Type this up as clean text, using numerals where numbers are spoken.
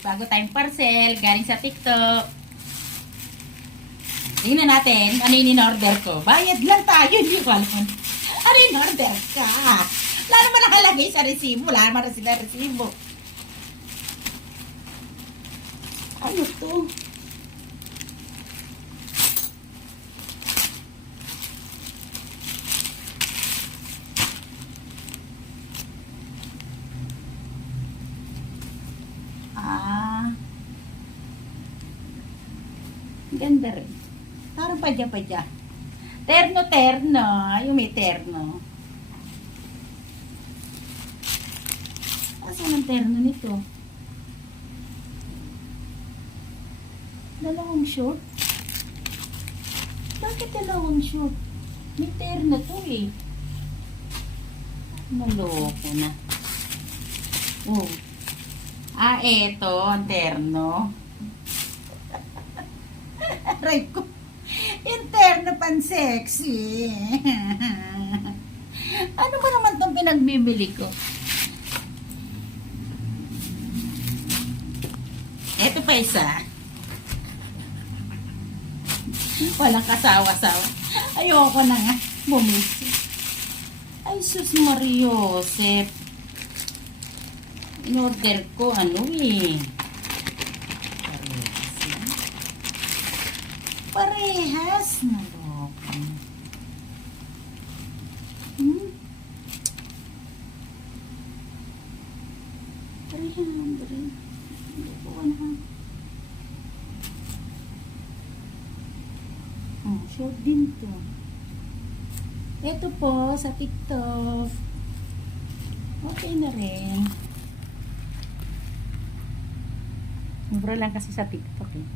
bago tayong parcel, galing sa TikTok. Tingnan natin, ano yung in-order ko. Bayad lang tayo, hindi ko alam. Ano in-order ka? Wala naman nakalagay sa resibo. Wala naman sila resibo. Ano to? Ganda rin. Parang padya-padya. Terno-terno. Yung may terno. Asan ang terno nito? Dalawang short? Bakit dalawang short? May terno to eh. Maloko na. Oh. Eto ang terno. Aray ko. Interno pan-sexy. Ano ba naman itong pinagbibili ko? Ito pa isa. Walang kasawa-sawa. Ayoko na nga. Bumisi. Ay, sus Mariosep. In-order ko ano eh. Parehas. Maloko. $300. Hindi ko 100. Short din to. Ito po sa TikTok. Okay na rin. Mura lang kasi sa TikTok eh.